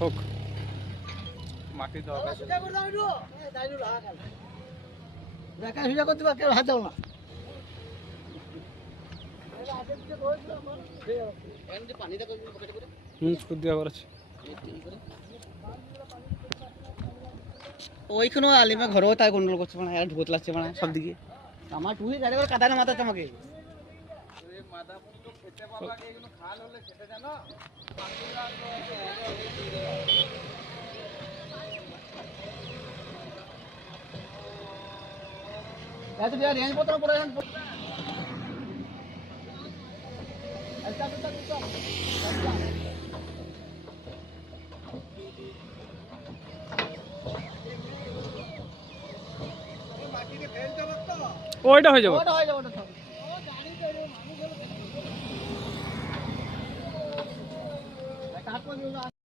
হোক মাটি দরকার হাত দাও না দেওয়া করেছে ওইখানেও আলিমা ঘরেও তাই গন্ডল করছে মানে এরা ঢুকতে লাগছে মানে সব দিকে আমার টুই গাড়ি করে কাদা না মাথাতে আমাকে রেঞ্জ পত্র পড়ে ওইটা হয়ে যাবে ওটা